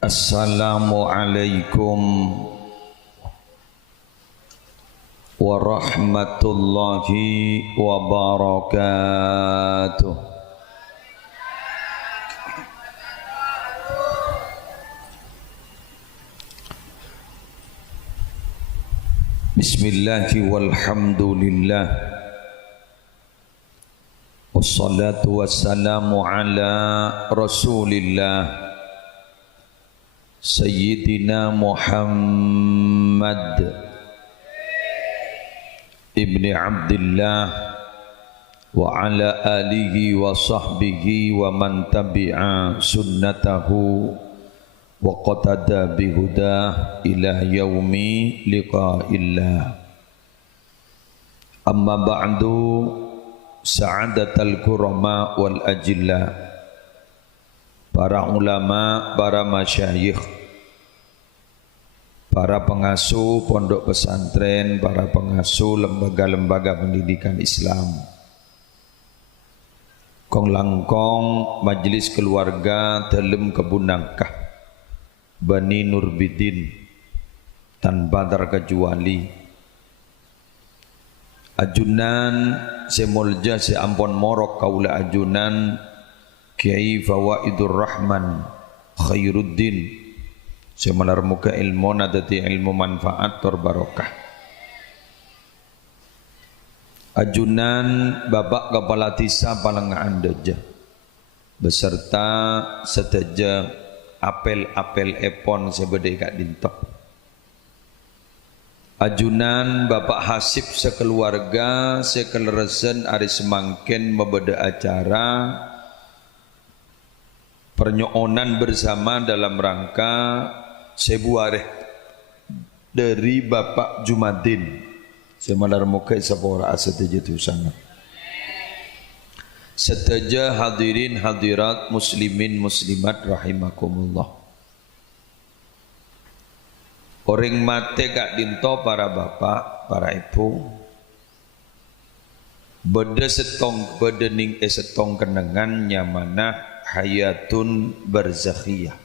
Assalamualaikum warahmatullahi wabarakatuh. Bismillahi walhamdulillah, wassalatu wassalamu ala rasulillah Sayyidina Muhammad ibni Abdillah wa ala alihi wa sahbihi wa man tabi'a sunnatahu wa qatada bihudah ila yaumi liqa'illah. Amma ba'du, sa'adatal kurama wal ajillah, para ulama, para masyayikh, para pengasuh pondok pesantren, para pengasuh lembaga-lembaga pendidikan Islam, kong langkong majelis keluarga Telem Kebun Nangkah Bani Nurbidin Tan Badar kecuali ajunan semolja se ampon morok kaula ajunan Kiai Fawaidur Rahman Khairuddin semalar muka ilmu nadati ilmu manfaat terbarokah. Ajunan Bapak Kepala Desa Palengaan Deja beserta seteja apel-apel epon sebedai kak dintok. Ajunan Bapak Hasib sekeluarga sekeleresen ari semangken membeda acara pernyoonan bersama dalam rangka sebuareh dari Bapak Jumadin semalar muka sapora aseteja tu sangat. Seteja hadirin hadirat muslimin muslimat rahimakumullah. Orang mate kak dinto para bapak, para ibu, beda setong bedening setong kenangan nyamanah hayatun barzakhiyah.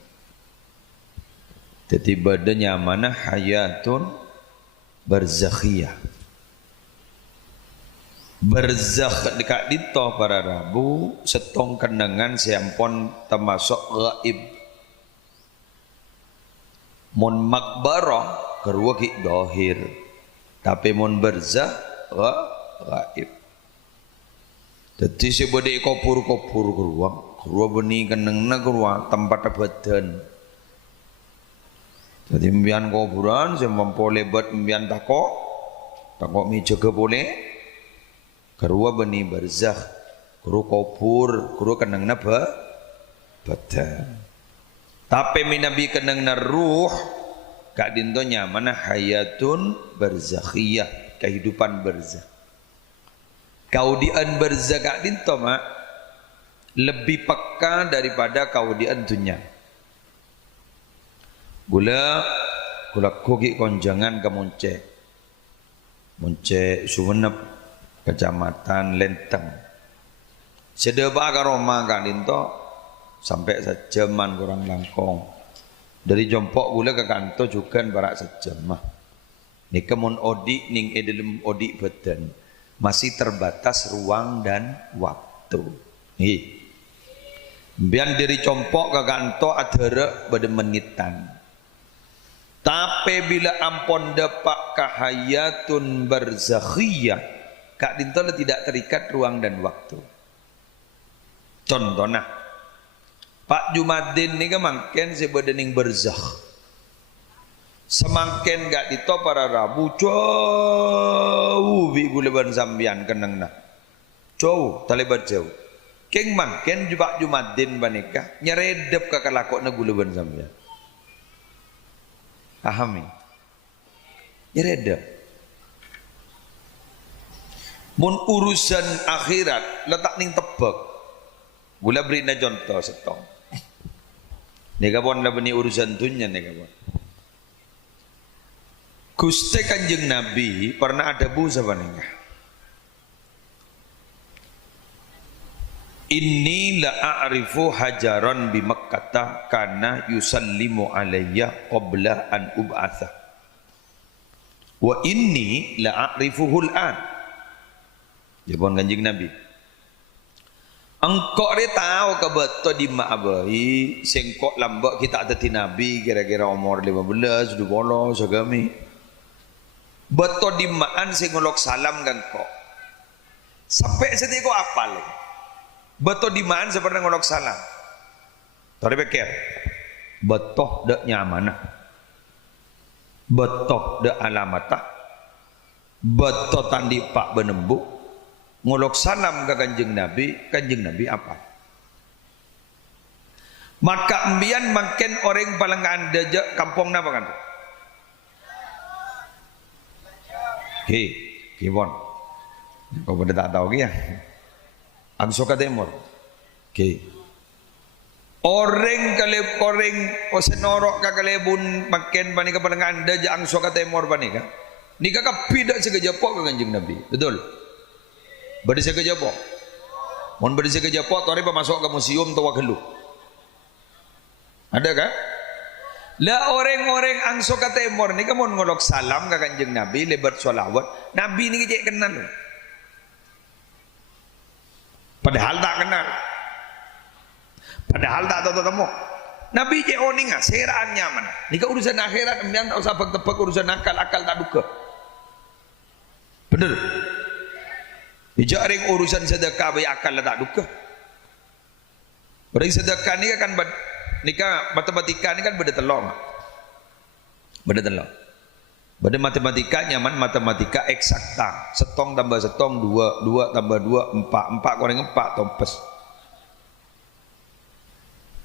Jadi badannya mana hayatun barzakhiyah. Barzakh dekat dito para rabu setong kenangan siampon termasuk gaib. Mun makbarah kerua ki dohir, tapi mun barzakh gaib. Jadi sebodai kopur-kopur keruang, keruang benih kenengna keruang tempat badan. Jadi mbian kuburan sembampo lebat mbian takok mi jaga boleh. Keruang benih barzakh, keruang kopur, keruang kenengna badan. Tapi minabi kenengna ruh, kak dintonya mana hayatun barzakhiyah, kehidupan barzakh. Kaudian berzakat dinto mak lebih peka daripada kaudian dunia. Gula koki konjangan ke Munce Sumenep, Kecamatan Lenteng. Sedeba ke Roma kak dinto sampai sejaman kurang langkong. Dari Jompok gula ke kantor juga barak sejam mah. Ni kemun odik ning edelem odik badan. Masih terbatas ruang dan waktu. Nih, biar dari compok ke kantor ada pada menitan. Tapi bila ampon dapat kahayatun barzakhiyah, kak dintola tidak terikat ruang dan waktu. Contohnya, Pak Jumadin ni kemangken sebedening barzakh. Semangken gak dito para rabu jauh bi guleban sambian kenengna jauh talebat jauh keng mangken Pak Jumadin banika nyeredep ka kalakokna guleban sambian pahami nyeredep mun urusan akhirat letak ning tebak gula berina contoh setong nega pon labeni urusan dunya nega pon Gusti Kanjeng Nabi pernah ada busa panengah. Inni la a'rifu hajaran bi Makkah kana yusallimu alayya qabla an ub'atha. Wa inni la a'rifuhu al-an. Jawab Kanjeng Nabi. Engkau ni tahu ke betul di mak abai sengkok lambak kita ada ti Nabi kira-kira umur 15 12 segami. Betul di maan sing ngolok salam kan kok. Sampai setiko apal. Betul di maan seperti ngolok salam. Tori pikir. Betul dak nyamanah. Betul dak alamatah. Betul tandi pak benembuk. Ngolok salam ke Kanjeng Nabi apa? Maka ambian makin orang paling anda je kampung napa kan? Hei, kibon. Kau pada tak tahu kia? Angsoka Timur. Hei. Orang osenorok kakalebun makin bani ke paling anda je Angsoka Timur bani kan? Nikah kapidak segejapok ke Kanjeng Nabi, betul? Berdisa ke Jepok. Mohon berdisa ke Jepok, tori masuk ke museum tua gelu. Ada kan? Lah orang-orang Angsoka Timur ni kamu ngolok salam ke Kanjeng Nabi lebat sholawat. Nabi ni kecik kenal. Padahal tak kenal. Padahal tak tahu temu. Nabi cek oninga, seraan nyaman. Ni ke urusan akhirat, kemudian tak usah tebak urusan akal tak duka. Benar. Jaring urusan sedekah bayi akal tak duka. Orang sedekah ni kan nikah matematika ni kan beda telur. Beda telur. Beda matematika nyaman matematika eksakta. Setong tambah setong 2, 2 tambah 2 4, 4 kurang 4 tompes.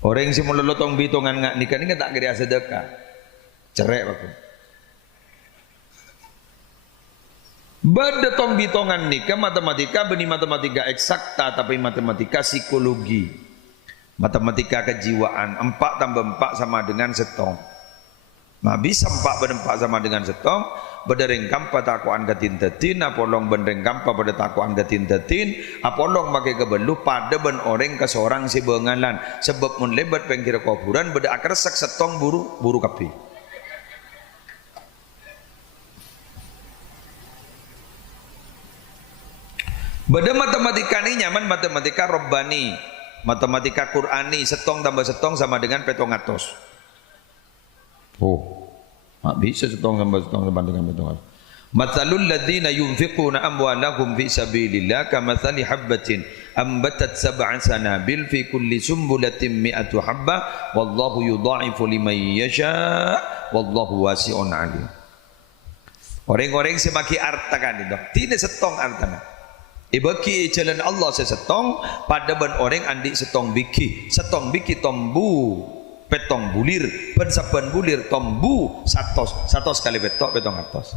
Orang yang si melolotong bitongan ngak nikah ni kan tak kira sedekah. Cerai aku. Beda tong bitongan nikah matematika benih matematika eksakta tapi matematika psikologi. Matematika kejiwaan 4 tambah 4 sama dengan setong. Nah bisa 4 berempat sama dengan setong. Bederengkam pada takuan gatin-tatin. Apolong berengkam pada takuan gatin-tatin. Apolong pakai kebelu pada ben orang ke seorang si bengalan. Sebab mun lebat pengkira kuburan beda akersak setong buru kapi. Beda matematika ni nyaman matematika Rabbani, matematika Qurani, setong tambah setong sama dengan 700. Oh, tak bisa setong tambah setong sama dengan 700. Matsalul ladzina yunfiquna amwalahum fi sabilillah kamatsali habbatin ambatat sab'a sanabil fi kulli sumbulatin mi'atu habbah wallahu yudha'ifu liman yasha wallahu wasi'un 'alim. Orang-orang semaki arta kan itu. Tidak setong artana. Bagi jalan Allah sesetong pada ben orang andi setong setong biki tombu petong bulir ben saben bulir tombu satos kali petong atos.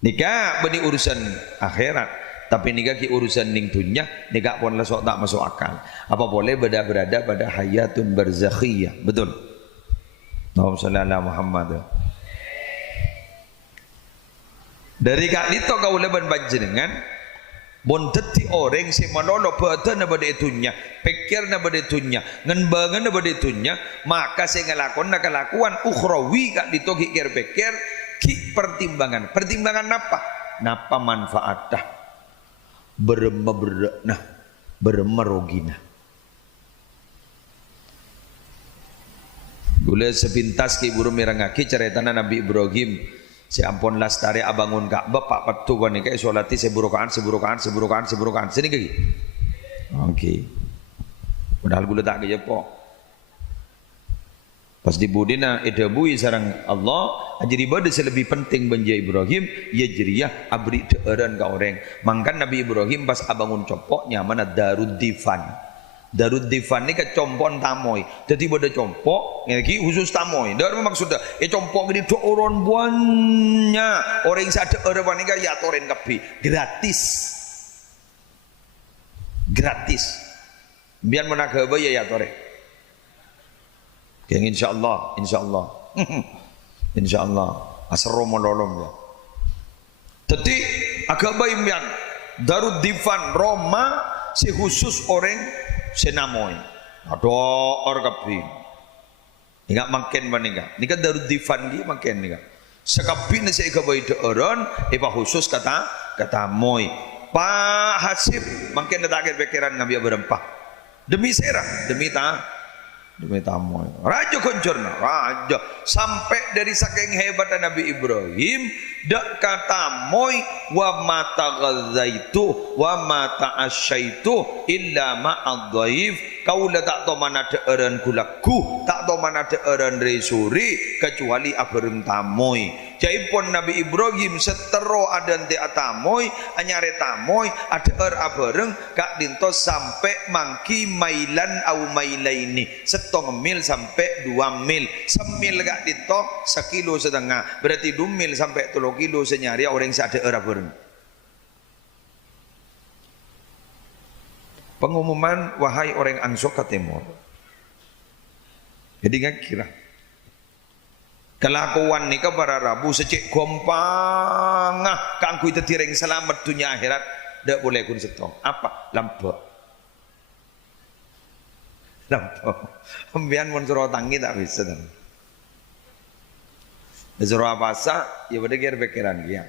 Nikah beni urusan akhirat tapi nikah ki urusan ning dunya nikah pun lesok tak masuk akal. Apa boleh berada pada hayatun barzakhiyah, betul? Allahumma shalli ala Muhammad. Dari kak nito kau leban panjenengan bon deti orang si manolo pada na bade itunya pikir na bade itunya ngembangan na bade itunya maka saya ngelakon na kelakuan ukhrawi kak nito kikir pikir ki pertimbangan apa napa manfaatah bermerogina boleh sepintas ki buru mirangaki ceritana Nabi Ibrahim. Si ampun lastari abangun Ka'bah pak patu kan kayak solati seburukan sini kaki. Okey. Padahal gula tak kerja po. Pas di budina edabui sarang Allah jadi ibadah lebih penting banja Ibrahim ya jeriah abri teeran ka orang. Mangkan Nabi Ibrahim pas abangun copoknya mana Darud Difan. Darud Difan ni ke compon tamoy. Jadi pada compok, lagi khusus tamoy. Dari maksudnya, compok ini dua orang banyak. Orang yang sadar orang ni ya toren kapi gratis. Gratis. Biar mana ke ya toren. Yang insyaallah. Insyaallah. Asro mololom ya. Jadi agak baik biar Darud Difan Roma si khusus orang senamoy. Ada orang kapi. Ingat makin baninga. Nika Darud Difan dia makin nika. Sekapi nasi ikabai orang, ipa khusus kata moy. Pak Hasib makin datang pikiran ngabi berempah. Demi serah, demi tamu. Raja koncorna, raja sampai dari saking hebat Nabi Ibrahim dak kata moy wa mata ghazaitu wa mata asyaitu illa ma'adhaif kaula tak tahu mana ada eren kulaku tak tahu mana ada eren resuri kecuali abareng tamoy. Jaipun Nabi Ibrahim setero adan te atamoy anyare tamoy ada abareng kak dinto sampai mangki mailan au mailaini setengah mil sampai 2 mil semil kak dinto 1,5 kilo berarti 2 mil sampai 3 kilo senyari orang sadar abareng. Pengumuman wahai orang Ansok ke timur. Jadi nggak kira kelakuan ni para Rabu secik gompang kangku itu tireng selamat dunia akhirat tidak boleh kun setong apa lampu pembian mon suruh tangi tak bisa dan suruh apa sah ya pada kira pikiran dia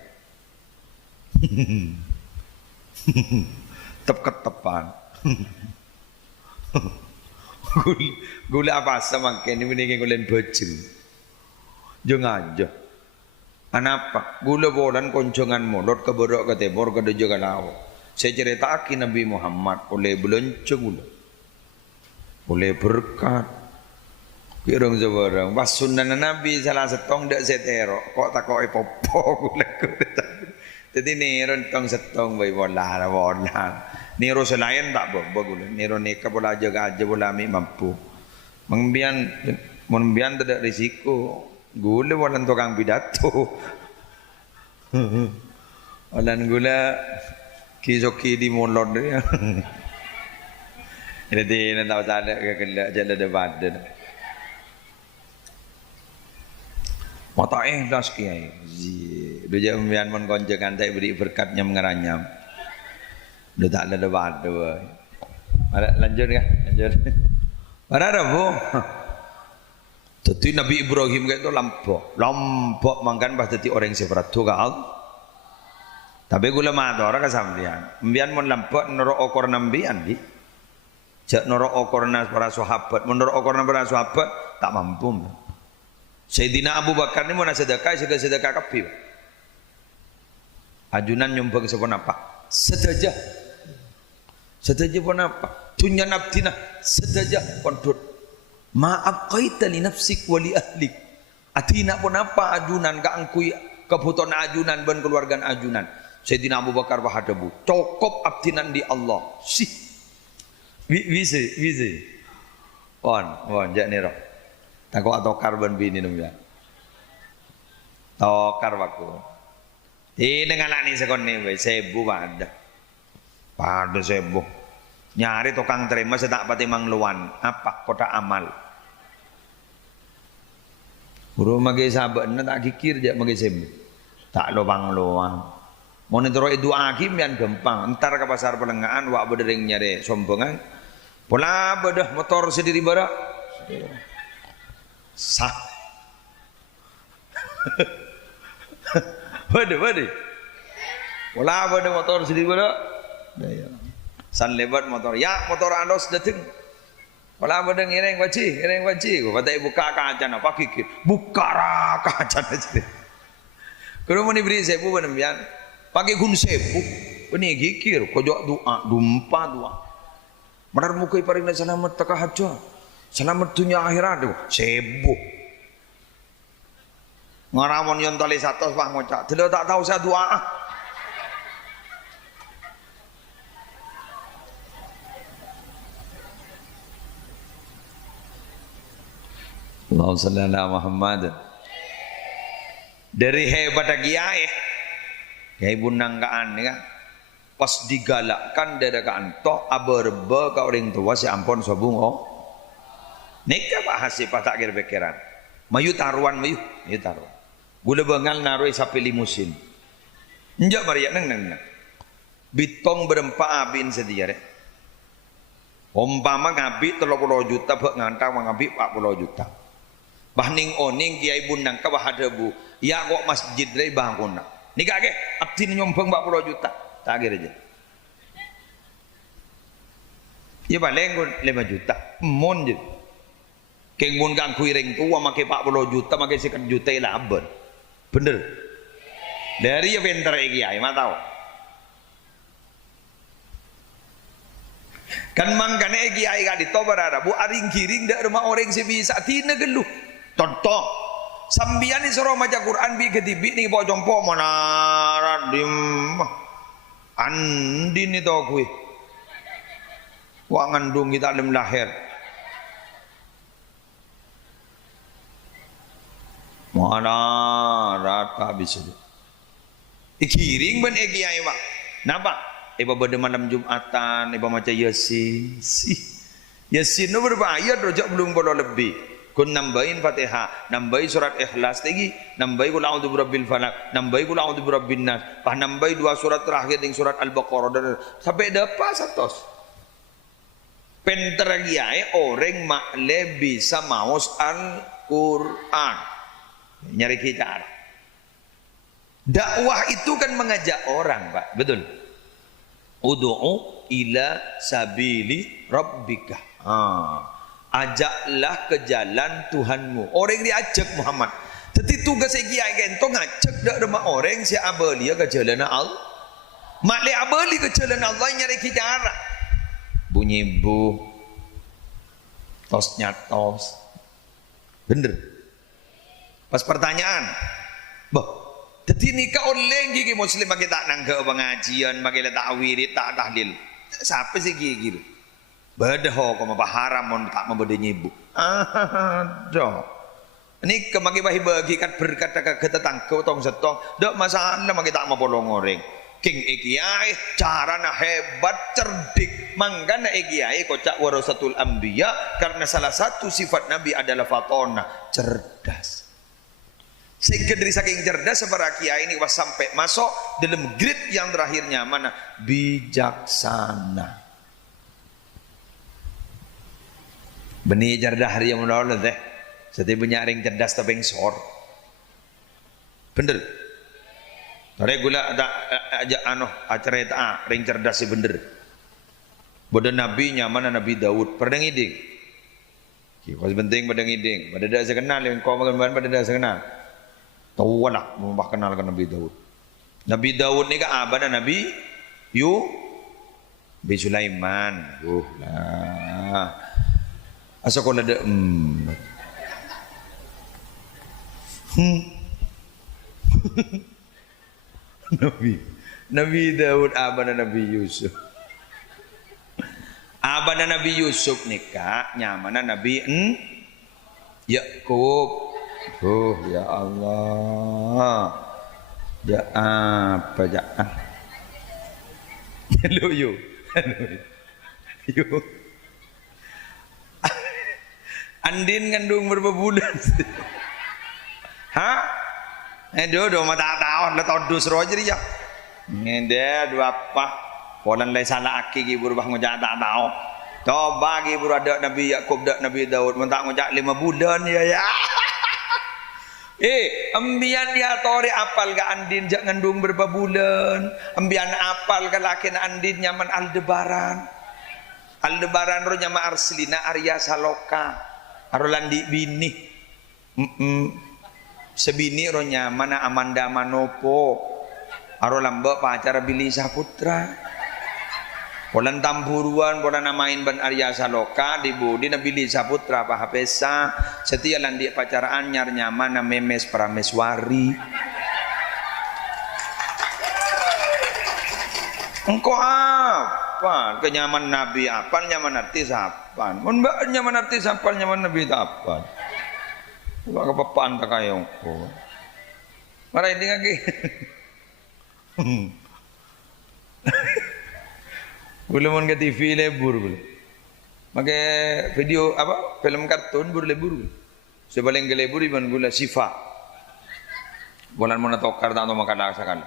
tep ketepan gula apa sah makin ini gulen baju jangan aja. Anapa? Gula bolan koncongan molot ke berok ke timur ke dojo ke laut. Saya ceritakan Nabi Muhammad oleh belonceng gula, oleh berkat. Kirong sebarang. Pas sunnah Nabi salah setong dak setero. Kok tak kok popo gula gula. Jadi ni rentong setong bayi bola. Ni ro selain tak gula. Ni ro nikah bola aja bola mi mampu. Membian tidak risiko. Gula walan tukang pidato. Walan gula kisoki di molod dia. Jadi nak tahu ada kegelak jalan debat dia. Mata ikhlas kiai. Dia membian mon konjengan tak beri berkatnya mengeranyam. Dia tak ada debat dia. Lanjut kan? Lanjut. Mana Rabu? Jadi Nabi Ibrahim itu lampok mangkan pas jadi orang seberat tu kau. Tapi gula mata orang kesambian. Ambian mon lampok noro okor nambian di. Jak noro okor nas para sahabat, menoro okor nas para sahabat tak mampu. Sayyidina Abu Bakar ni mau sedekah, sedekah kapi. Ajunan nyumbang sepon apa? Sedajah. Sedajah pun apa? Dunya nabdina sedajah pondot. Ma'aqaita li nafsik wa li ahlik. Atina pun apa ajunan ka angkui kebutuhan ajunan ban keluarga ajunan. Sayyidina Abu Bakar wahadabu. Cukup abdinan di Allah. Sih. Bisa. On jak niro. Takut atokar ban bini numya. Tokar waku. Ini ngalani sekon ni sebu pada sebu. Nyari tukang terima setak pati mangluan. Apa kota amal? Guru magi sahabat tak kikir jak magi sembuh. Tak lubang-lubang. Monitor itu akim yang gampang. Entar ke pasar pelengahan wak berdering nyari sombongan. Pola bedah motor sendiri barak. Sah. Waduh. Pola bedah motor sendiri barak. San lebat motor. Ya motor andos dateng. Pola bedeng ireng waci. Kau kata buka kaca apa kikir. Buka kaca aja. Kalau mau diberi sebu benembian. Pakai gun sebu. Ini kikir. Kau jawab doa. Dumpa doa. Menar mukai paling selamat takah haja. Selamat dunia akhirat tu. Sebu. Ngaramon yon tali satu pak ngocak. Tidak tak tahu saya doa. Allahumma salli ala Muhammad. Dari hebat kiai bunangkaan ya. Pas digalakkan dari kanto aberbe ka orang tua si ampon sobung nikah Pak Hasib tak kira pikiran. Mayu taruan. Gula bengal naroi sapi limusin. Njak mariak neng. Bitong berempat abin sedia deh. Umpama ngabik 30 juta bek ngantang ngabik 40 juta. Bahning oning kiai bundang ka bahadabu. Ya kok masjid dari bangkuna. Nikah ke abdi nyombang 40 juta. Tak kira aja. Ya paling 5 juta. Mon je. Keng mun kang kuiring tua make 40 juta make 50 juta laban. Bener. Dari ya venter kiai mah tahu. Kan mangkane kiai ka ditobar bu aring kiring dak rumah orang sebisa tina geluh. Contoh sambian ni suruh maca Quran bi ketibi ni pojong po mana radim andin itu aku wa ngandung kita lem lahir mana rata bisa ikiring ben kiai mak napa iba pada malam Jumatan iba maca Yasin Yasin nu berapa ayat rojak belum boleh lebih kun nambahin Fatihah, nambahin surat Ikhlas lagi, nambahin qul a'udzu birabbil falaq, nambahin qul a'udzu birabbin nas, pah nambahin 2 surat terakhir dengan surat Al-Baqarah dan sampai dapat 100. Pinter kiai orang makle bisa maos Al-Qur'an. Nyari kita. Dakwah itu kan mengajak orang, Pak. Betul. Ud'u ila sabili rabbika. Ajaklah ke jalan Tuhanmu. Orang diajak Muhammad. Tapi tugas kiai gentong ngajak dak rumah orang si abalia ke jalan Allah. Makle abali ke jalan Allah nyari cara. Bunyi bu. Tosnya tos. Bener. Pas pertanyaan. Bah, jadi nikah oleh gigi muslim bagi tak nangga pengajian, bagi tak wirid, tak tahlil. Siapa sih gigi gitu? Badaho kau apa haram mon tak membedanya ibu. Aduh. Ini kemagi bagi kat berkata ke tetangga tong setong. Dak masalah magi tak mau bolong orang. King kiai cara na hebat cerdik. Mangkana kiai kocak warasatul anbiya karena salah satu sifat Nabi adalah fatona cerdas. Sehingga dari saking cerdas para kiai ini was sampai masuk dalam grade yang terakhirnya mana bijaksana. Benih cerdas hari yang menolak teh. Setiap punya ring cerdas tapi sor. Bener. Tare gula ada aja acara itu ring cerdas si bener. Bodoh Nabi nyaman Nabi Daud pernah ngiding. Kau penting pada ngiding. Pada dah saya kenal yang kau makan bahan pada dah saya kenal. Tahu lah mau kenal kan Nabi Daud. Nabi Daud ni kan abad Nabi Bi Sulaiman. Lah. Asa kau ada Nabi Daud abad Nabi Yusuf. Abad Nabi Yusuf nikah nyaman Nabi Yakub. Oh ya Allah. Ya apa ya? Hello you. You. Andin ngandung berapa bulan? Hah? Do mata tahu, lah tahu dus rojer ya. Ngende dua apa? Polan lay salah aki gibur bah ngojak tak tahu. Coba gibur ada Nabi Yakub dak Nabi Daud mentak ngojak 5 bulan ya. Ambian dia tori apal ke Andin jak ngandung berapa bulan? Ambian apal ke laki Andin nyaman Aldebaran. Aldebaran ro nyama Arslina Arya Saloka. Arolandi bini. Sebini ro nyaman Amanda Manopo. Arolamba pacar Billy Saputra. Polan tamburuan polan namain ban Arya Saloka di Budi na Billy Saputra pa hapesa. Setia landi pacaraan nyar nyaman na Memes Prameswari. Engkau apa? Kenyaman Nabi apa? Nyaman artis apa? Mbak nyaman artis apa? Nyaman Nabi apa? Coba kepapaan tak kayak engkau. Marah ini lagi. Belum ke TV lebur belum. Pakai video apa? Film kartun lebur. Sebaling ke lebur iban gula Sifa. Bulan mana tokar tak tahu makan aksakan.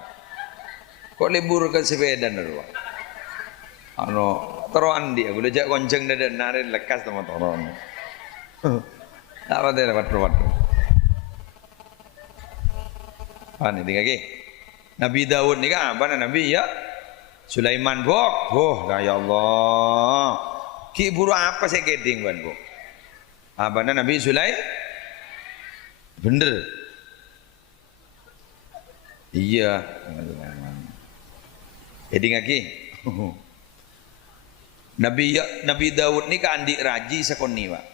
Kok libur ke sepeda nero. Ano teroan dia, gula jak konceng dada nare lekas sama toron. Apa dia dapat perawat? Ini tiga lagi. Nabi Daud ni kan apa Nabi ya? Sulaiman bok. Oh, ya Allah. Ki buru apa saya keding ban bok? Apa Nabi Sulaiman? Bener. Iya. Keding lagi. Nabi Daud ni kan adik raji sekoni pak.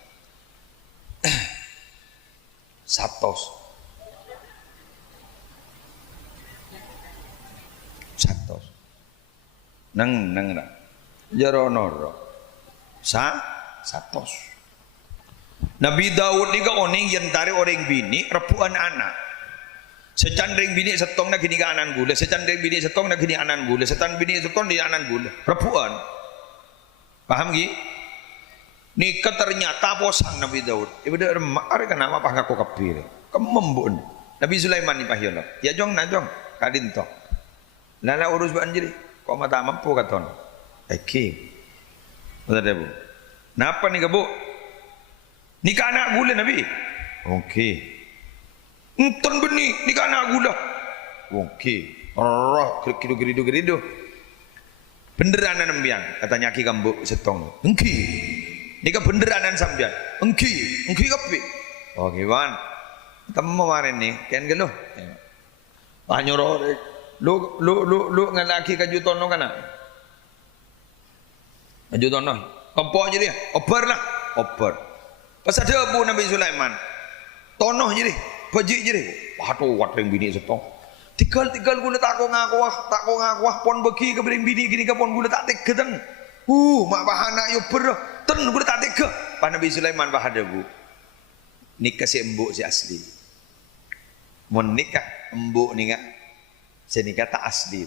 Satos. Nang ra. Jaronoro. Satos. Nabi Daud ni ka oning yang tarik orang bini repuan anak. Secandring bini setong na gini ka anan gula, secandring bini setong na gini anan gula, setan bini setong di anan gula. Repuan. Paham gi? Nikah ternyata posang Nabi Daud. Ibu dah remak are kenapa pak aku kapir. Kemembun. Nabi Sulaiman ni pahyolo. Ya jong na jong kadinto. Lala urus banjiri. Kok mata mampu katon. Eki. Betul dah bu. Napa ni bu? Nikah anak gula Nabi. Okey. Enton benih nikah anak gula. Okey. Roh gerido. Benderanan nembiang katanya ki kambuk setong. Engki. Nikah benderanan sambian. Engki kapi. Okey wan. Temu kemarin ni kan geluh. Anyoro lu ngalaki kaju tono kana. Kaju tono. Kompok je dia. Oper lah. Oper. Pas ada Abu Nabi Sulaiman. Tono je dia. Pajik je dia. Waduh watring bini setong. Tikal gula tak ko ngaku pon beki ke bering bini gini ke pon gula tak tegedan. Mak bahana yo per. Ten gula tak tege. Pak Nabi Sulaiman bahada bu. Nikah si embuk si asli. Mun nikah embuk ni kan. Si nikah tak asli.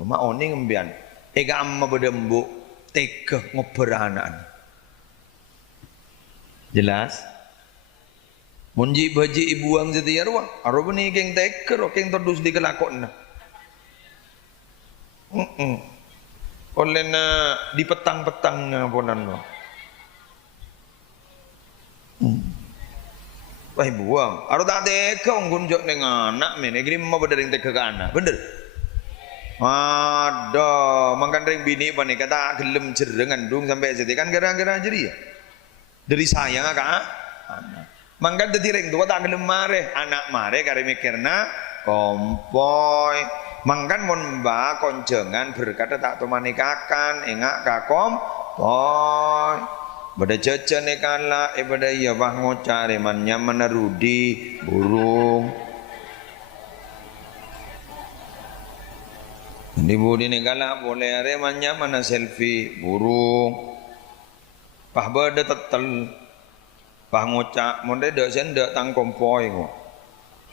Mama oni ngembian. Ega amma beda embuk tege ngoper anak. Jelas? Munji baji ibu ang setia ruang. Aro beni keng teker, keng terdus di kelakon. Oleh na di petang-petang ponan lo. Wah ibu ang. Aro tak teker nggunjok neng anak men. Negeri mau berdering teker ke anak. Bener. Ada mangkan ring bini pane kata gelem jerengan dung sampai setia kan gara-gara jadi ya. Dari sayang anak. Mangkan detireng tua tak gelem mare, anak mare kare mikirna kompoy. Mangkan mon mbak konjengan berkata tak temani kakan, engak kakom poy. Bada jajan ekala, bada iya bah ngocare mannya menerudi burung. Ini budi negala boleh are mannya mana selfie burung. Pah bada tetel. Pah ngocak, monde dak sendak tang kompoi kok.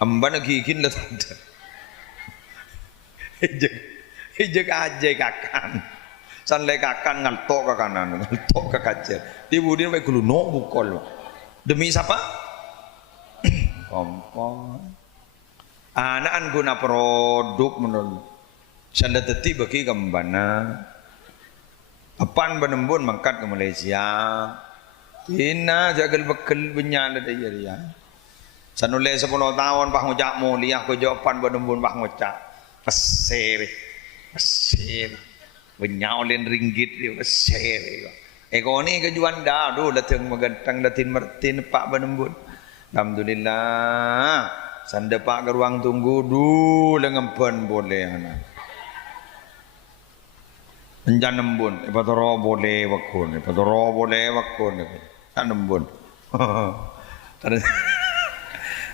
Amban gigin dah tak. Ejek aja kakan. Sanle kakan ngaltok ke kanan, ngaltok ke kacer. Di budin bae kulo no bukol. Demi siapa? Kompoi. Anak guna produk menurut. Sanda detik bagi kembana. Apan benembun mangkat ke Malaysia. Ina jagal bekal benyala dia dia. Sanule 10 tahun pak ngocak mulia ko jawapan benembun pak ngocak. Pesir. Benyaolen ringgit dia pesir. Ekoni kejuan dah do datang magantang datin mertin pak benembun. Alhamdulillah. Sanda pak ke ruang tunggu du lengempen boleh anak. Enjan nembun, ipatoro boleh wakun, ipatoro boleh wakun. Nembun.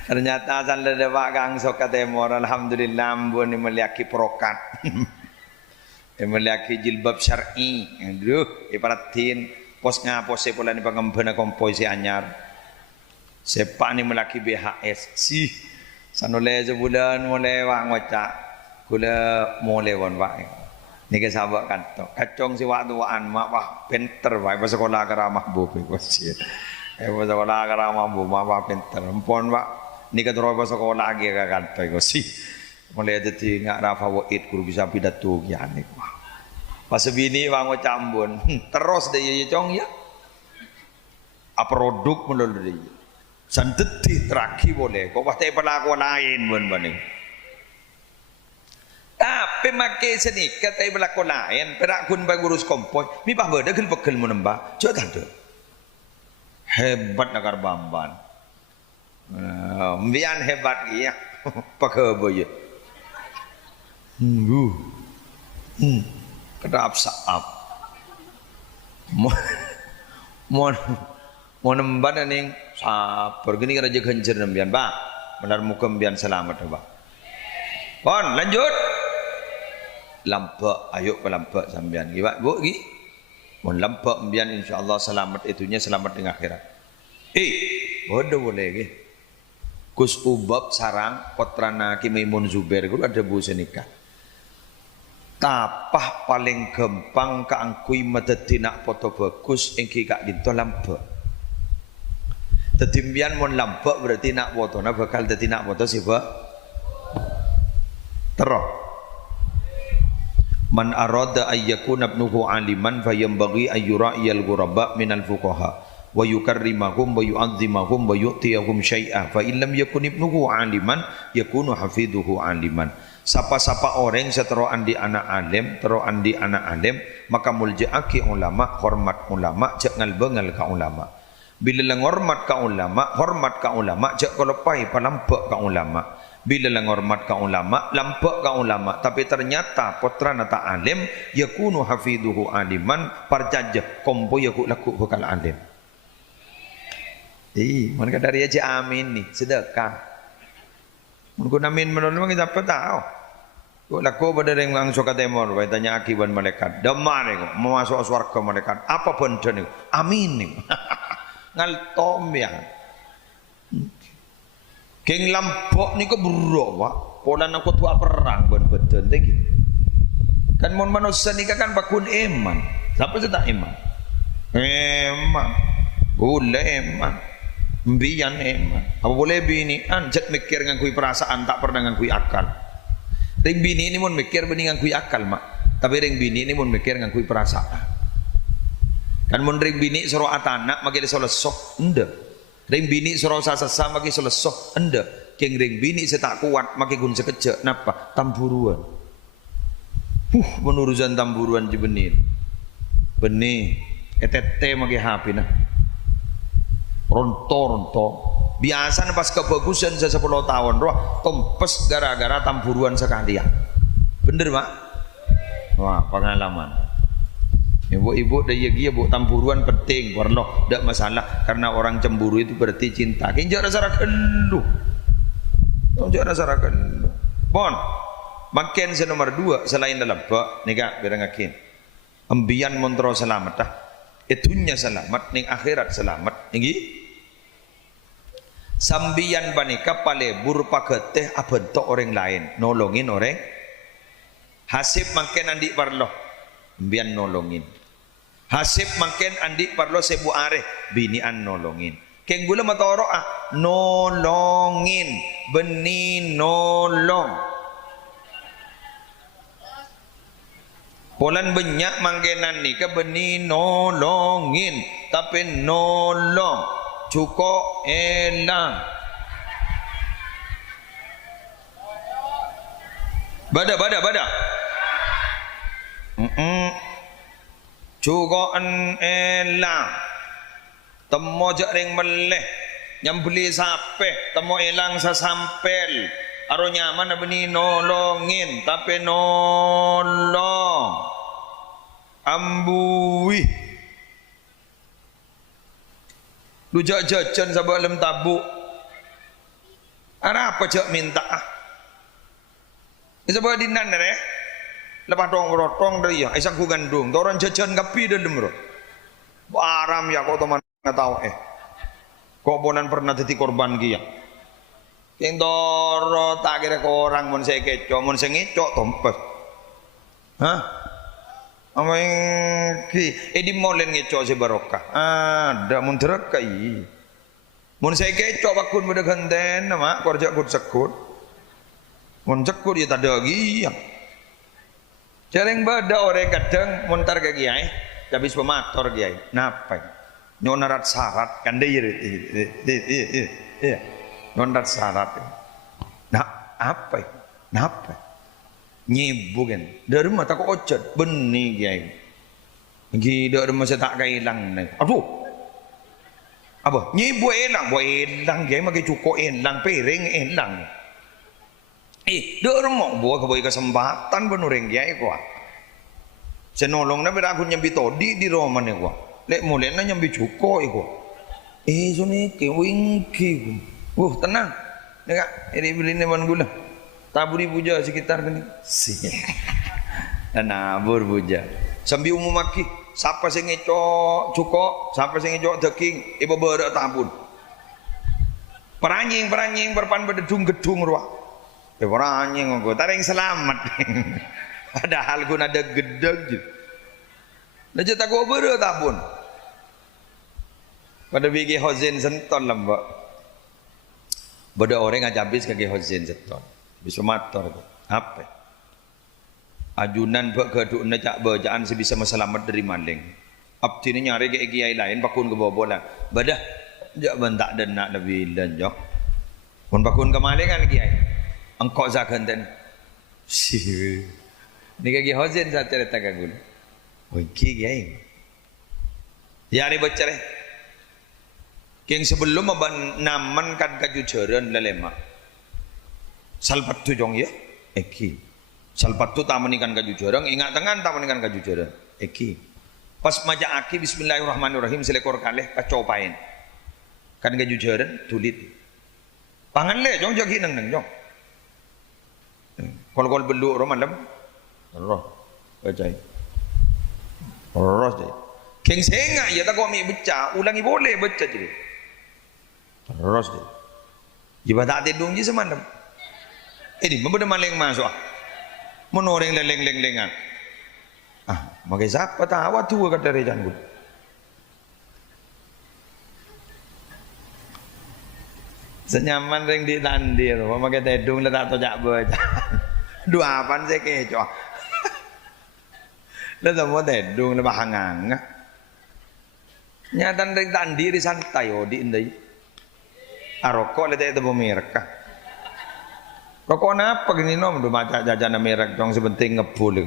Ternyata sanda dewa kang sok katemor alhamdulillah ambun ni meliaki prokat. Meliaki jilbab syar'i. Aduh, iparatin pos ngapose pula ni pangembena kompoi si anyar. Sepak ni melaki BHS. Si sanole sebulan mulai wak ngocak. Kula mulai wan wak. Ni ke sahabat kanto. Kacong si waktu waan mak wah pinter wae pas sekolah ke ramah bu pikosi. Pas sekolah ke ramah bu mak wah pinter. Empon wak ni ke terus pas sekolah lagi ke kanto pikosi. Mulai jadi ngak rafa waid guru bisa pidato kian ni. Pas bini wango cambon, terus dia cong ya. Apa produk menurut dia? Santeti terakhir boleh. Kau pasti perlakuan lain benar. Tapi makai seni kata berlakuan lain. Perakun bagurus kompoi. Mi bah beda gel pegel menembak. Coba tak ada. Hebat nakar bamban. Bian hebat dia. Pakai boye. Kedap saap. Mau nemban ning sabar gini kan aja genjer nembian ba. Benar muka mbian selamat ba. Pon lanjut. Lampak ayo ke lampak sambian. Giwa bu gi. Mon lampak mbian insyaallah selamat itunya selamat di akhirat. Bodoh boleh gi. Kus Ubab sarang putrana Ki Maimun Zubair guru ada bu senikah. Tapah paling gampang kaangkui madadina foto bagus engki kak dinto lampak. Tetimbian mon lampak berarti nak foto na bakal dadi nak foto siapa? Terus. Man arada ayyakuna ibnuhu aliman fayambaghi ayyura'iyal ghuraba minal fuqaha wa yukarrimahum wa yu'azzimahum wa yu'tiyahum syai'a fa illam yakun ibnuhu aliman yakunu hafiduhu aliman. Sapa-sapa orang setero andi anak alim, tero andi anak alim, maka muljaaki ulama, hormat ulama, jak ngalbengal ka ulama. Bila lang hormat ka ulama, jak kelepai palampak ka ulama. Bila lang hormat ka ulama, lampak ka ulama. Tapi ternyata putra nata alim, yakunu hafiduhu aliman, parjajah, kompo yakuk lakuk bakal alim. Mereka dari aja amin nih, sedekah. Mungkin amin menolong kita apa tahu. Kau laku pada dengan suka temor, tanya akibat malaikat. Damar ni, mau masuk surga malaikat. Apa benda ni? Amin ni. Ngaltom ya. Keng lampok ni ko berapa? Pola nak tua perang benda lagi. Kan mon manusia ni kan bakun iman. Siapa sudah iman? Iman. Gula iman. Mbiyan iman. Apa boleh bini anjat mikir dengan kui perasaan tak pernah dengan kui akal. Ring bini ini mun mikir bening dengan kui akal mak. Tapi ring bini ini mun mikir dengan kui perasaan. Kan mun ring bini suruh atanak magi selesok ende. Ring bini suruh sasa magi selesok ende. Keng ring bini setak kuat magi gun sekejap napa tamburuan. Menurusan tamburuan je benih. Benih etete magi hapi nah. Ronto biasa pas kebagusan saya 10 tahun roh tompes gara-gara tamburuan sekalian bener mak wah pengalaman ibu-ibu daya gia bu tamburuan penting warloh tidak masalah karena orang cemburu itu berarti cinta kinjak rasa kendu bon makin nomor 2 selain dalam bak nika biar ngakin ambian montro selamat dah itunya selamat ning akhirat selamat niki sambian banika palebur pageteh abentok orang lain nolongin orang hasib makin andi parloh bian nolongin hasib makin andi parloh sebu areh binian nolongin keng gula matoro nolongin beni nolong polan banyak mangkenan nika beni nolongin tapi nolong cukup elang bada cukup elang temo jak ring meleh yang beli sape temo elang sasampel aro nyaman beni nolongin tapi nolong ambui lu jajan sabak lem tabuk ada apa jak minta sabak dinan deh lepas dong rotong deh ya isang ku gandung orang jajan kapi dalam bro aram ya kau teman nggak tahu kok bonan pernah jadi korban kia yang doro tak kira ke orang mon saya kecoh mon saya ngecok tompes apa yang di molen ngeco si barokah ada mun terakai mun saya keco bakun pada genten nama kerja kut sekut Moncekku dia tak ada lagi. Jarang beda orang kadang montar ke kiai, habis pemator kiai. Napa? Nyonarat syarat kan dia. Iya. Nyonarat syarat. Nah, apa? Napa? Nyibu kan. Dari rumah tak ojot benih kiai. Gila rumah saya tak hilang nih. Aduh. Apa? Nyibu hilang kiai makai cukup hilang, piring hilang. Dia mau buat kebaik kesempatan penureng kiai kuat. Senolong na bera aku nyambi todi di rumah ni kuat. Lek mulai na nyambi cukup kuat. Sini kewingki. Tenang. Dengar, ini beli ni ban gula. Taburi puja sekitar ni. Nabur puja. Sambil umum maki. Siapa sing ngecok cukup, siapa sing ngecok daging, ibu berak tabun. Peranying berpan berdedung gedung ruah. Peranying aku, tak ada yang selamat. Padahal aku ada gedeg je. Najat aku berak tabun. Pada bigi hozin senton lembak. Bada orang ngajak habis kaki hozin senton. Bisa mator tu. Apa? Ajunan buat keduk najak bacaan sebisa selamat dari maling. Abdi ni nyari ke kiai lain pakun ke bawah bola. Badah jak bentak dan nak lebih lanjut. Pun pakun ke maling kan kiai. Engkau zakan dan. Ni kaki hozin saya cerita kagul. Oh kiai. Ya ni baca deh. King sebelum naman kan kajujuran lelema. Salpat tu jong ya. Eki. Salpat tu tamanikan kajujuran. Ingat tangan tamanikan kajujuran. Eki. Pas majak aki bismillahirrahmanirrahim selekor kalih kacopain. Kan kajujuran tulit. Pangan le jong jagi nang jong. Kol beluk roman lam. Roh. Baca. Roh je. King sengak ya tak kau ambil baca, ulangi boleh baca je. Terus dia. Jika tak tidung je semalam. Ini membeda maling masuk. Menoreng leleng-lengan. Makai siapa tahu tu kata rejan gud. Senyaman ring di tandir, makai tidung letak tojak baca. Dua apaan saya kecoh. Lepas semua tidung lepas hangang. Nyatan ring tandir santai di indai. Rokok letak itu merek. Rokok apa gini nom? Dua macam jajan merek dong sebenting ngepul.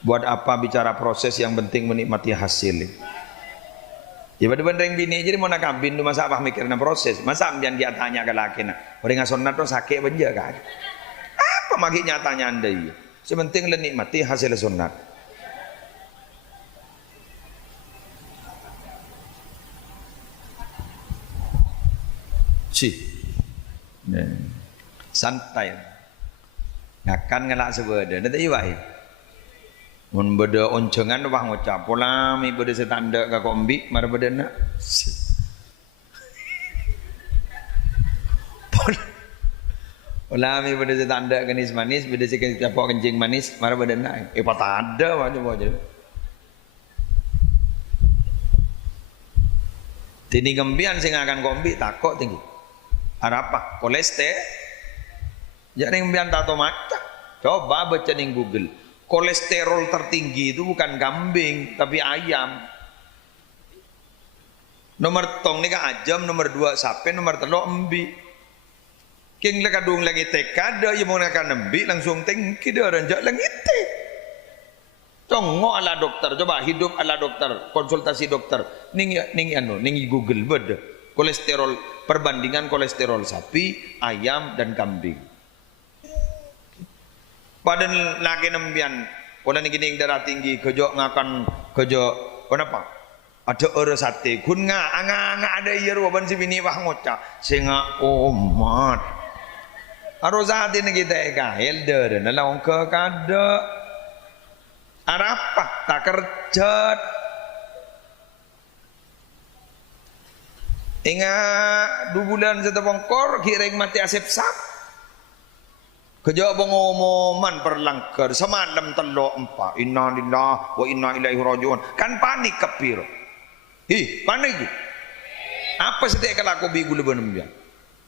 Buat apa bicara proses yang penting menikmati hasil. Ya pada bendeng bini jadi mau nak kambing tu masa apa mikirnya proses. Masa ambian dia tanya ke laki nak. Orang ngasonat tu sakit benja kan? Apa magi nyatanya anda ini? Sebenting menikmati hasil sunat. Santai ngakan ngelak sebeda nanti iwai mun beda oncengan wah ngucap polami beda setanda ka kombi mar beda nak polami beda setanda kenis manis beda sekian capok kencing manis mar beda nak patada wah coba je tini gembian sing akan kombi takok tinggi apa kolesterol jadi yang biar tato macam coba baca di Google kolesterol tertinggi itu bukan kambing tapi ayam nomor tong ni kan ajam nomor 2 sapi nomor 3 embi king lekadung lagi tekada yang mau nak embi langsung tinggi dia ranjak lagi te congok ala dokter coba hidup ala dokter konsultasi dokter ningi Google beda kolesterol perbandingan kolesterol sapi ayam dan kambing. Padahal lagi nembian, kalau ni gini darah tinggi, kerja ngakan kerja, kenapa? Ada orang sate, kun nga ada iyer waban si bini wah ngocak, singa omat. Arus sate ni kita kahel der, nalang ke kada. Arapa tak kerjat. Ingat 2 bulan setepongkor, kira mati asep sap. Kerja pengumuman perlangkar semalam telok 4 inna lillahi wa inna ilaihi rajiun kan panik kepir panik tu apa setiap kalau aku bigu leban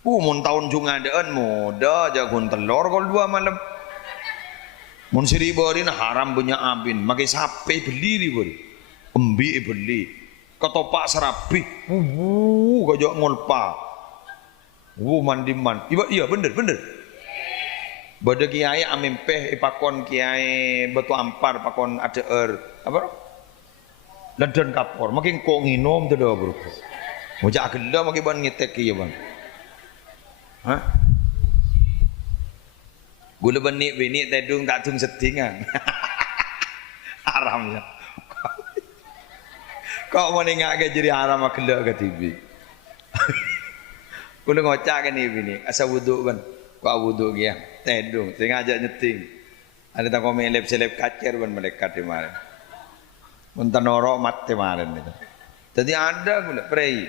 Mun tahun jungadaan muda jagun telur kalau 2 malam. Mun siri berin haram banyak abin, makai sapi beli di beri, embi beli, ketopak serabi, kajak ngolpa, mandiman, iya bener. Bada kiai amimpeh ipakon kiai batu ampar pakon adeer, apa? Ledan kapor, makin kok nginom tu dah bro. Mujak gila makin ban ngitek iya bang. Hah? Gula benik tedung tak tung setingan. Haram ya. Kau mau nengak ke jadi haram aku lek ke TV. Gula ngocak kan ini asal wuduk kan. Kau wuduk dia tedung tengah ajak nyeting. Ada tak kau melep selep kacer ban melekat di mana. Muntan norok mati kemarin itu. Jadi ada gula prei.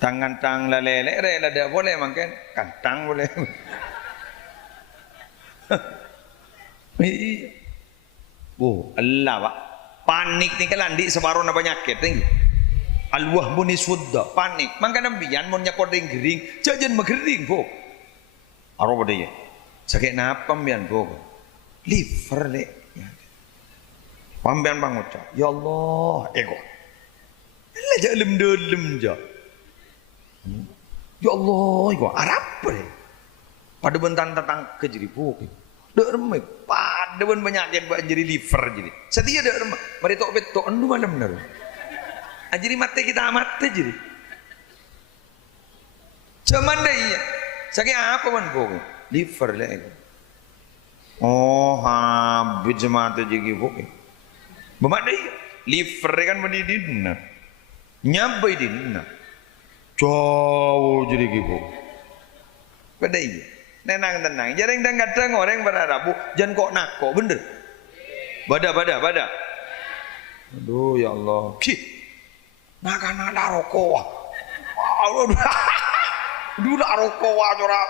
Tangan lele ada boleh makan kantang boleh. Allah pak panik ni kan di separuh na penyakit tinggi. Alwah muni sudah panik. Mangka nambian mun nyakot gering jajan magering po. Aro bade ya. Sakit napa mbian po. Liver le. Pambian bang ucap. Ya Allah ego. Allah jalim dalam je. Ya Allah, itu Arab deh. Pada bentan tentang kejiri puk. Dek remeh, pada ben penyakit jadi liver jadi. Setia dek remeh, mari tok betok andu malam bener. Ajiri mate kita amat jadi. Cuman deh iya. Sakit apa man puk? Liver lah itu. Oh, habis mate jadi puk. Bemat deh. Liver kan mendidin. Nyabai din. Jauh jadi gitu. Beda iya. Nenang tenang. Jarang dan kadang orang berharap jangan kok nak kok bener. Bada. Aduh ya Allah. Ki. Nak ada rokok. Dulu rokok ora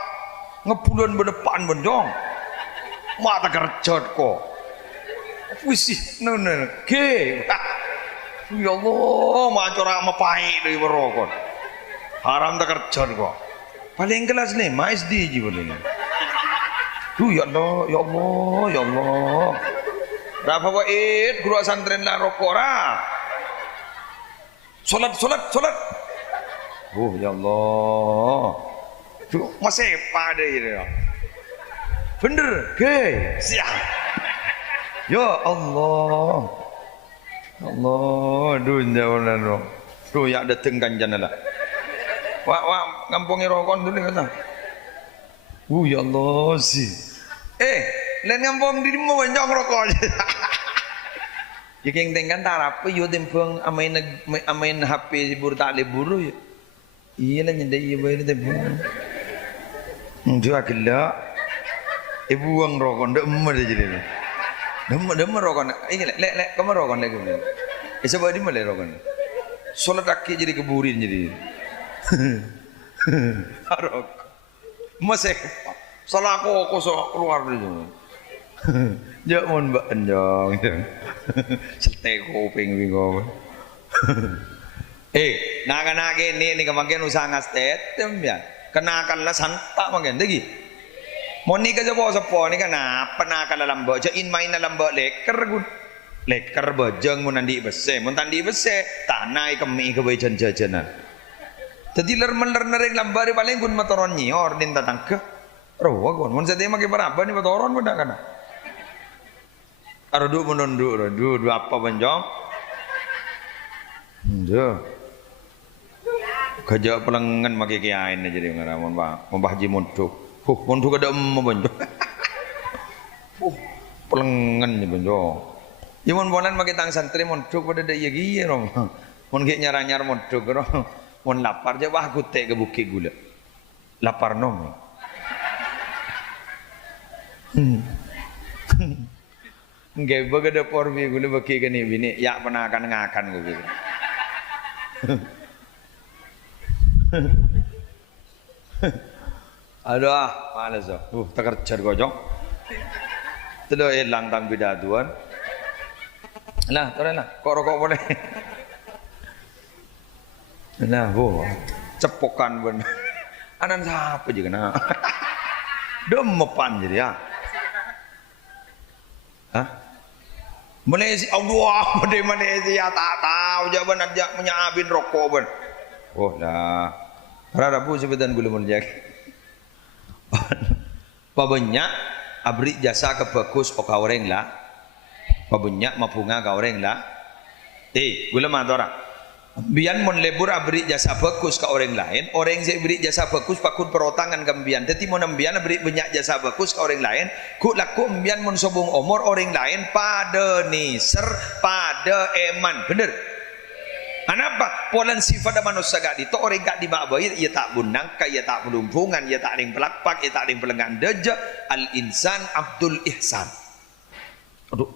ngebulan berdepan benjong. Mata kerjot kok. Pusih nene. Ki. Ya Allah, macora mapai dari berokok. Haram tak kerja kok. Paling kelas 5 SD je boleh. Duh ya Allah, ya Allah, ya Allah. Rafa waid guru santren lah rokok ra. Solat. Ya Allah. Duh masih pada ini. Bener, ke? Siap. Ya Allah. Allah, dunia orang. Duh ya datang kanjana lah. Wah, ngampungi rokok dulu kata. Ya Allah sih. Lain ngampung dirimu banyak rokok. Ya keng tengkan tarap yo tempeng amain HP buru tak buru ya. Iya lah nyendai ibu ini tempeng. Dua gila. Ibu uang rokok ndak emer jadi. Demer rokok. Lek kamu rokok lek kemudian. Coba di mana rokok? Solat kaki jadi keburin jadi. Arok masih salah aku keluar dulu. Jangan mbak enjong. Setek kuping bingung. Nak ini kemakin usaha ngastet ya. Kenakanlah santak makin lagi. Moni ke sepo ni kan apa nak dalam bak jain main dalam bak leker bajang mun andi bese mun tandi bese tanai kemi ke bajan jajanan. Jadi lereng lambari paling gun motoron nyior din tatang ke roh gun mun sate make berapa ni motoron benda kana ardu menunduk du apa banjong ndio kerja pelengan make kiain jadi ngaramun Pak membahji munduk munduk ada banjong pelengan ni banjong imun bonan make tang santri munduk pada dak iya giye rom mun ge nyaranyar munduk rom mun lapar je wah gutek ke bukit gula. Lapar nom. Nggak bagada porbi gula bukit kan ini ya pernah akan ngakan gue. Aduh, males oh. Tak kerja gojong. Telo hilang tang bidaduan. Lah, tore lah. Kok rokok boleh? Nah, cepokan ben. Anan siapa juga kena. Demepan jadi ya. Hah? Malaysia Allah, di Malaysia tak tahu jawaban ajak menyaabin rokok ben. Oh lah. Rada pu sebetan gula menjak. Pabanyak abri jasa ke bagus o kaureng lah. Pabanyak mapunga kaureng lah. Gula matora. Bian mon lebur abri jasa bagus ke orang lain, orang yang beri jasa bagus pakun perotangan ke bian. Teti mon bian beri banyak jasa bagus ke orang lain, ku laku bian mon sobung omor orang lain pada niser, pada eman. Bener? Kenapa? Polan sifat manusia gak itu orang gak dimakbai, ia tak bunang, ia tak pelumpungan, ia tak ring pelakpak, ia tak ring pelengan deja. Al insan Abdul Ihsan. Aduh.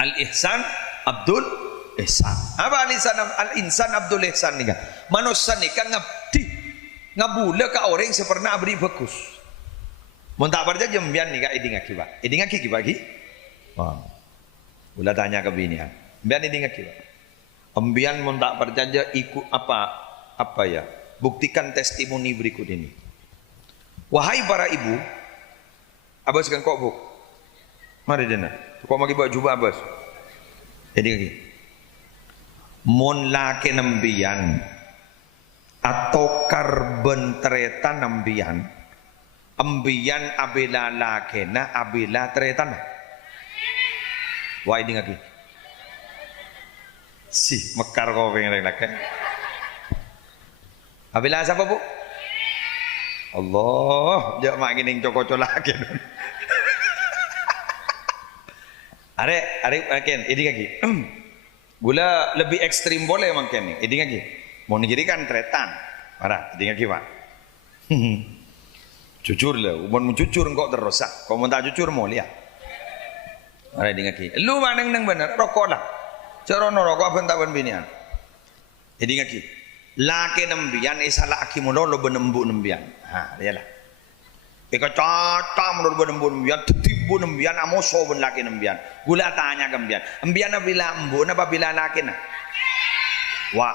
Al Ihsan Abdul Ihsan. Apa al-insan Abdul Ihsan ni kan? Manusia ni kan ngabdi, ngabula ke orang sepernah beri bagus. Mun tak percaya jembian ni kan iding akibat. Iding akibat lagi? Wah. Ulah tanya ke bini kan. Bian iding akibat. Ambian mun tak percaya ikut apa ya? Buktikan testimoni berikut ini. Wahai para ibu, abas kan kok bu? Mari dena. Kok magi buat jubah abas? Jadi lagi. Mon laki nembian atau karben tretan nembian ambian abila lakena abila tretan. Wah ini lagi si mekar kau pengen laki abila siapa bu? Allah jangan mak gini cokok laki. Are makin ini lagi. Gula lebih ekstrim boleh makin ni. Ini lagi. Mau negeri kan tretan. Marah. Ini lagi pak. Jujur lah. Mau jujur kok terus. Kau mau tak jujur mau lihat. Marah ini lagi. Lu mana yang benar? Rokok lah. Cerono rokok apa tak binian. Ini lagi. Laki nembian isalah akimulo lo benembu nembian. Ha, dia lah. Ika caca menurut benembu nembian, tetibu nembian, amoso ben laki nembian. Gula tanya ke nembian. Nembian bila embu, apa bila laki na? Wah.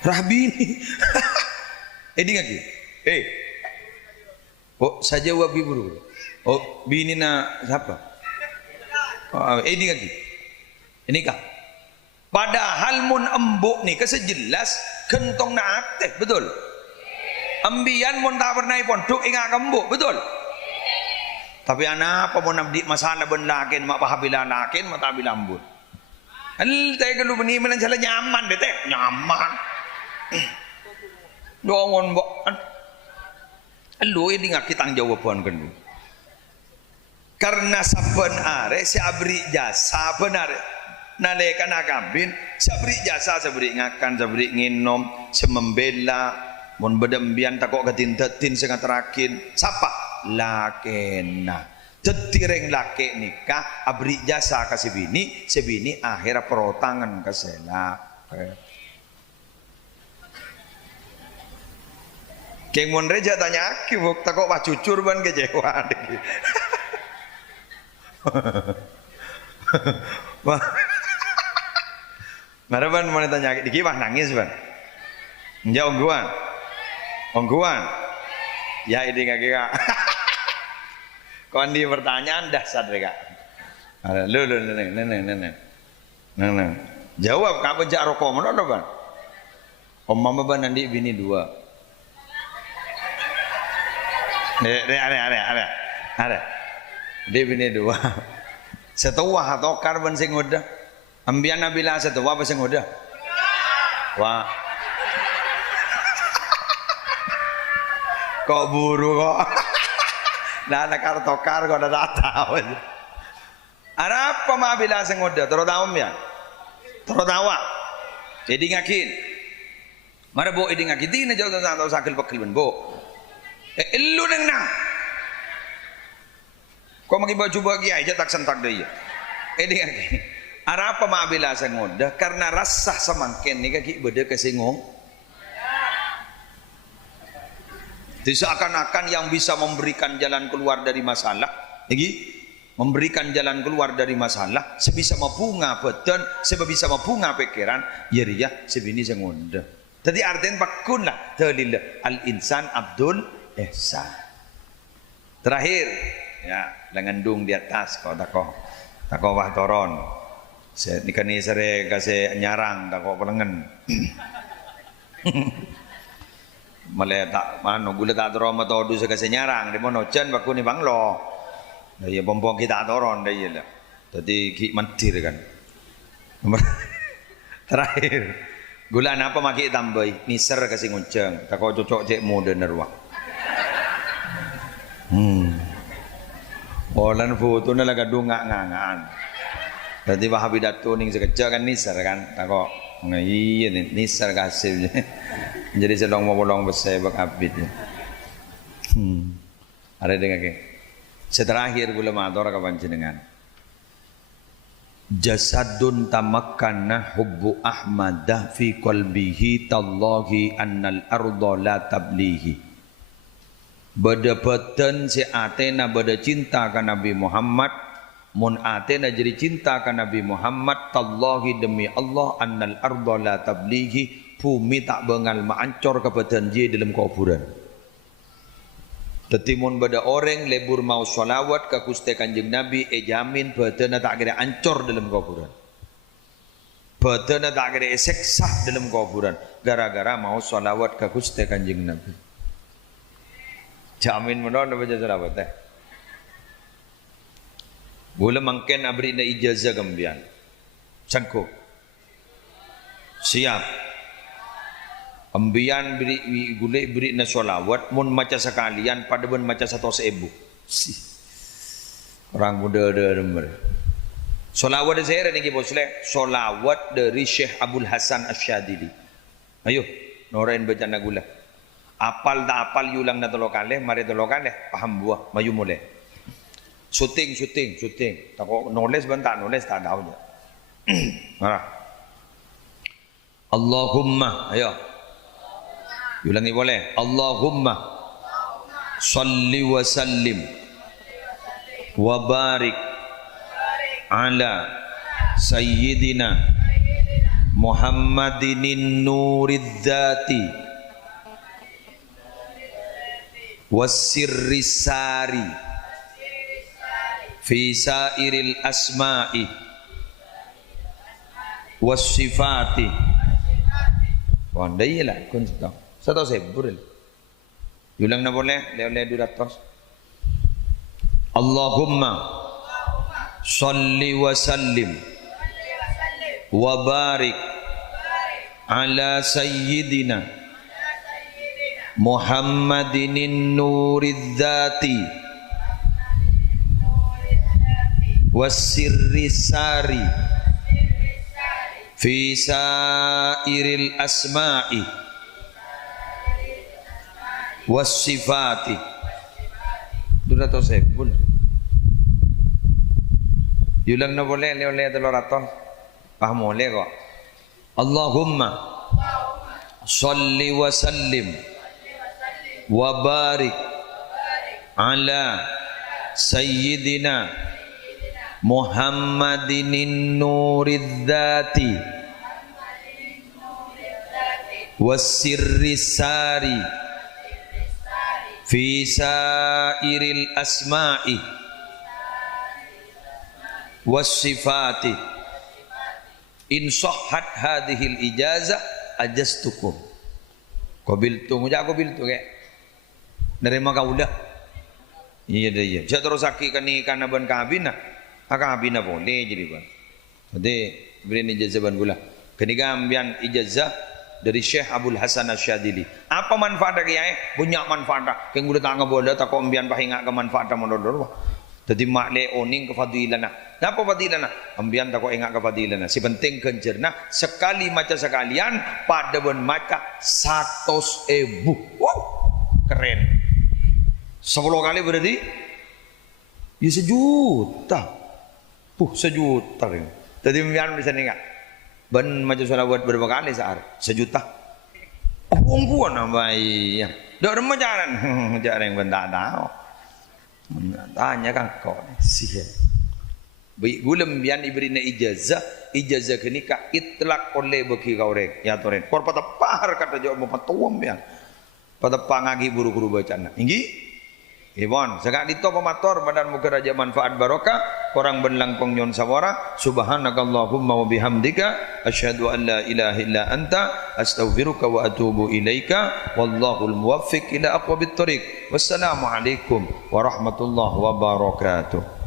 Rahbini. Ini lagi. Oh saja wabi buru. Oh bini na siapa? Oh, ini lagi. Ini kah? Padahal mun embuk ni kesejelas kentong na aktif, betul? Ambian mun tak pernah pondok ingat embuk, betul? Tapi anak apa mun abdi masalah ben lakin mak pahabila lakin mak tak bila embuk. Teh kalau beni men jalan nyaman deh teh, nyaman. Dongon mbok. Lu ini ngaki tangjawaban kan. Karena saben are si abri jasa benar. Nalekan akambin sabri jasa sabri ngakan sabri nginom semembela mon bedembian takok ketintetin sing terakin siapa lakena tetireng lake nikah abri jasa kasih bini sebini akhir perotangan kesela keng mon reja tanya aki buk takok wah cucur ban kecewa wah Maraban mau tanya dikit wah nangis ban. Enggak ongguan. Ya ini kak. Kondi pertanyaan dasar mereka. Lu neng. Jawab kamu jak rokok mana ban? Om mama ban nanti bini dua. Ada. Dia bini dua. Setua atau karban sing udah. Ambian nabila satu apa sing udah? Wah. Kok buru kok. Nah nakar tokar kok dah tahu. Arab pamabila sing udah terus tahu ya. Terus tahu. Jadi ngakin. Mara bo idi ngakin din jauh tahu sakil pakil ben bo. Elu nang nang. Kau magi baju bagi aja tak sentak deh ya. Idi ngakin. Arapa maabila sengoda karena rasa semangken ni kaki beda kesinggung. Seakan-akan yang bisa memberikan jalan keluar dari masalah, lagi memberikan jalan keluar dari masalah sebisa mapunga beten sebisa mapunga pikiran ya sebini sengonde. Tadi artinya pakun lah dalil al insan abdul ihsan. Terakhir ya lengendung di atas kau tako wah toron. Saya nikani sere kasih nyarang tako pelengen. Malah tak mano gula tak toron matodu sa kasih nyarang di mono cen pakun ni banglo. Ya pompong kita toron dah ya lah. Tadi ki mantir kan. Terakhir gula apa maki tambai niser kasih ngunceng tako cocok cek mode nerwa. Olan foto na laga dunga ngangan. Tadi bah pidato ning sekejap kan niser kan tako iya niser kasih. Jadi sedang mau bolong besar bak abid. Ada dengar ke? Seterakhir gula matur ka panjenengan. Jasadun tamakkanna hubbu ahmadah fi qalbihi tallahi annal arda la tablihi. Bada peten si atena bada cinta ka Nabi Muhammad, mun atena jadi cinta ka Nabi Muhammad tallahi demi Allah annal arda la tablihi, bumi tak bengal maancor ka peten je dalam kuburan. Tetimun bada orang lebur mau sholawat ke Gusti Kanjeng Nabi jamin badana tak kira ancor dalam kuburan. Badana tak kira seksa dalam kuburan gara-gara mau sholawat ke Gusti Kanjeng Nabi. Jamin menon baca sholawat teh. Gula mangken abri na ijazah gambian. Sangko. Siap. Ambian beri na sholawat mun maca sekalian pada ben maca 100.000. Orang muda demer. Sholawat saya ni bosle, sholawat dari Syekh Abdul Hasan Asyadili. Ayo, norain baca na gula. Apal tak apal yulang na tolo kaleh, mari tolo kaleh, paham buah, maju mulai. Syuting. Tako nulis bentar nulis tak tahu je. Marah. Allahumma, ayo. Ulangi boleh. Allahumma salli wa sallim wa barik ala sayyidina Muhammadinin nuridzati wassirri sari fi sairil asma'i wassifati. Pandai lah kun tahu. 100.000 buril. Ulang na boleh, le 200. Allahumma salli wa sallim wa barik ala sayyidina Muhammadinin nuridzati wassirri sari fi sairil asma'i wasifati. 200.000 Yulang na boleh le 300. Paham boleh kok. Allahumma salli wa sallim wa barik ala sayyidina Muhammadinin nuridzati wassirri sari fi sairil asma'i wassifati. In sahhat hadhil ijazah ajastukum. Qabiltu nguja qabiltu ke. Nerima kaulah. Iya dah iya. Saya terus sakit kan ban kabina. Kabina boleh jadi ban. Jadi beri ijazah ban gula. Ketika ambian ijazah dari Syekh Abdul Hasan Asyadili. Apa manfaat kiai? Banyak manfaat. Keng udah tangga bola tak kau ambian pahinga ke manfaat mandor. Jadi makle oning kefadilana. Napa fadilana? Ambian tak kau ingat kefadilana. Si penting kencerna sekali maca sekalian pada ben maca 100.000. Wow, keren. 10 kali berarti ya 1 juta. 1 juta. Jadi ambian bisa ingat. Ben maca sholawat berapa kali sehari? 1 juta. Oh, ungguan apa iya? Dak ada jalan. Jalan yang bentak tahu. Tanya kan kau sih. Baik gulem bian ibrina ijazah kini ka itlak oleh beki kaurek ya toren. Kor patapar kata jawab patuam bian. Patapang ngagi buru-buru bacana. Inggi Ibon, sekak dito pemator badan muka raja manfaat barokah, korang benlangkong nyon sawara, subhanakallahumma wa bihamdika, asyhadu an la ilaha illa anta, astaghfiruka wa atubu ilaika, wallahul muwaffiq ila aqwabit thoriq. Wassalamualaikum warahmatullahi wabarakatuh.